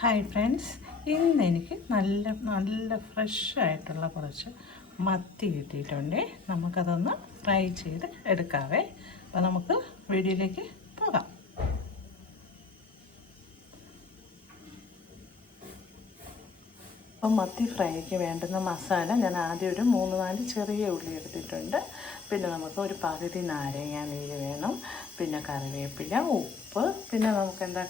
Hi friends, ഇന്ന് എനിക്ക് നല്ല നല്ല ഫ്രഷ് ആയിട്ടുള്ള കുറച്ച് മത്തി കിട്ടിയിട്ടുണ്ട്. നമുക്കതൊന്ന് ഫ്രൈ ചെയ്ത് എടുക്കാവേ. അപ്പോൾ നമുക്ക് വീഡിയോയിലേക്ക് പോകാം. അപ്പം മത്തി ഫ്രൈക്ക് വേണ്ടുന്ന മസാല ഞാൻ ആദ്യം ഒരു 3-4 ചെറിയ ഉള്ളി എടുത്തിട്ടുണ്ട്. പിന്നെ നമുക്ക് ഒരു പകുതി നാരങ്ങ നീര് വേണം, പിന്നെ കറിവേപ്പില, ഉപ്പ്, പിന്നെ നമുക്കെന്താ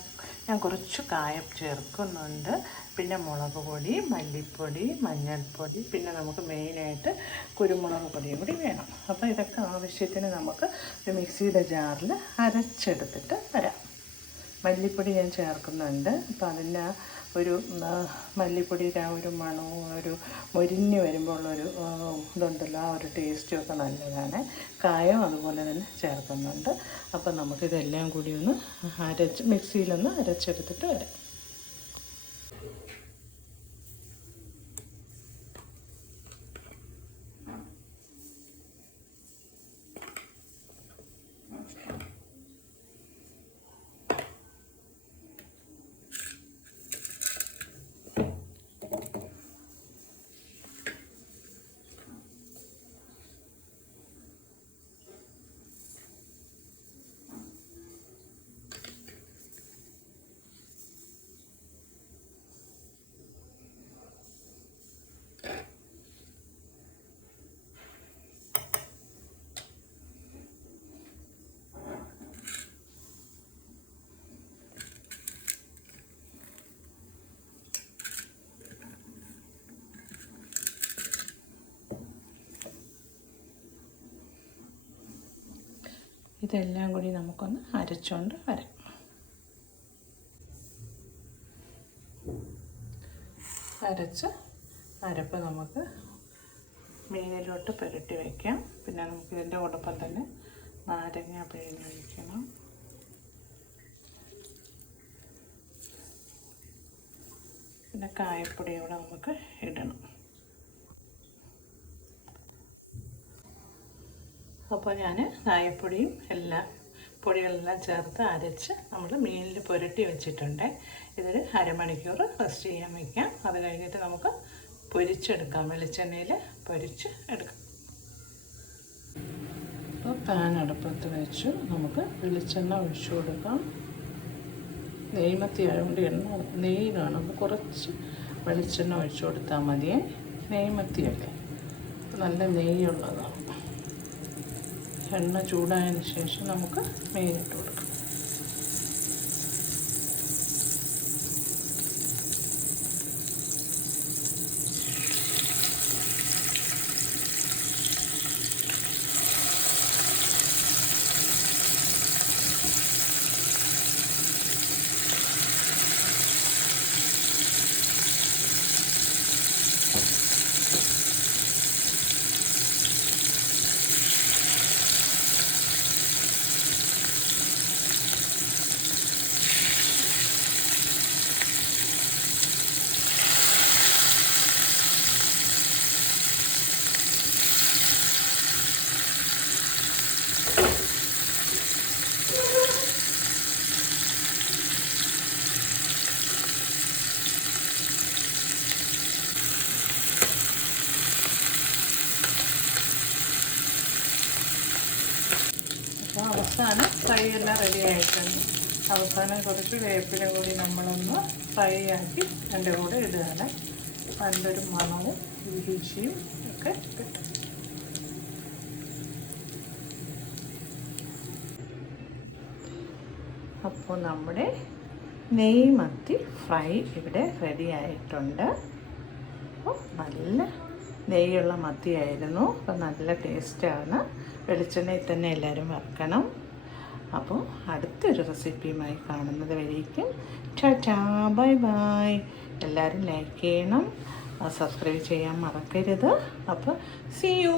ഞാൻ കുറച്ച് കായം ചേർക്കുന്നുണ്ട്, പിന്നെ മുളക് പൊടി, മല്ലിപ്പൊടി, മഞ്ഞൾപ്പൊടി, പിന്നെ നമുക്ക് മെയിനായിട്ട് കുരുമുളക് പൊടിയും കൂടി വേണം. അപ്പോൾ ഇതൊക്കെ ആവശ്യത്തിന് നമുക്ക് ഒരു മിക്സിയുടെ ജാറിൽ അരച്ചെടുത്തിട്ട് വരാം. മല്ലിപ്പൊടി ഞാൻ ചേർക്കുന്നുണ്ട്. അപ്പോൾ അതിൻ്റെ ഒരു മല്ലിപ്പൊടിയുടെ ആ ഒരു മണവും ഒരു മൊരിഞ്ഞ് വരുമ്പോൾ ഉള്ളൊരു ഇതുണ്ടല്ലോ, ആ ഒരു ടേസ്റ്റും ഒക്കെ നല്ലതാണ്. കായം അതുപോലെ തന്നെ ചേർക്കുന്നുണ്ട്. അപ്പം നമുക്കിതെല്ലാം കൂടി ഒന്ന് മിക്സിയിലൊന്ന് അരച്ചെടുത്തിട്ട് വരാം. ഇതെല്ലാം കൂടി നമുക്കൊന്ന് അരച്ചുകൊണ്ട് വരാം. അരപ്പ് നമുക്ക് മീനിലോട്ട് പുരട്ടി വയ്ക്കാം. പിന്നെ നമുക്ക് ഇതിൻ്റെ ഒപ്പം തന്നെ നാരങ്ങ പിഴിഞ്ഞൊഴിക്കണം. പിന്നെ കായപ്പൊടിയും കൂടെ നമുക്ക് ഇടണം. അപ്പോൾ ഞാൻ കായപ്പൊടിയും പൊടികളെല്ലാം ചേർത്ത് അരച്ച് നമ്മൾ മീനിൽ പുരട്ടി വെച്ചിട്ടുണ്ട്. ഇതൊരു അരമണിക്കൂർ റെസ്റ്റ് ചെയ്യാൻ വയ്ക്കാം. അത് കഴിഞ്ഞിട്ട് നമുക്ക് പൊരിച്ചെടുക്കാം. വെളിച്ചെണ്ണയിൽ പൊരിച്ച് എടുക്കാം. അപ്പോൾ പാൻ അടുപ്പത്ത് വെച്ചു നമുക്ക് വെളിച്ചെണ്ണ ഒഴിച്ചു കൊടുക്കാം. നെയ്മത്തി ആയതുകൊണ്ട് നെയ്യ് കാണും. അപ്പോൾ കുറച്ച് വെളിച്ചെണ്ണ ഒഴിച്ചു കൊടുത്താൽ മതിയേ. നെയ്മത്തിയല്ലേ, നല്ല നെയ്യുള്ളതാണ്. എണ്ണ ചൂടായതിന് ശേഷം നമുക്ക് മീനിട്ട് കൊടുക്കാം. അപ്പോൾ അവസാനം ഫ്രൈ എല്ലാം റെഡി ആയിട്ടുണ്ട്. അവസാനം കുറച്ച് വേപ്പില കൂടി നമ്മളൊന്ന് ഫ്രൈ ആക്കി അതിൻ്റെ കൂടെ ഇടുകയാണ്. നല്ലൊരു മണവും രുചിയും ഒക്കെ കിട്ടും. അപ്പോൾ നമ്മുടെ നെയ്മത്തി ഫ്രൈ ഇവിടെ റെഡി ആയിട്ടുണ്ട്. അപ്പോൾ നല്ല നെയ്യുള്ള മത്തിയായിരുന്നു. അപ്പോൾ നല്ല ടേസ്റ്റാണ്. വെളിച്ചെണ്ണയിൽ തന്നെ എല്ലാവരും വറക്കണം. അപ്പോൾ അടുത്തൊരു റെസിപ്പിയുമായി കാണുന്നത് വരേക്കും ടാറ്റാ, ബൈ ബൈ. എല്ലാവരും ലൈക്ക് ചെയ്യണം, സബ്സ്ക്രൈബ് ചെയ്യാൻ മറക്കരുത്. അപ്പോൾ സീ യു.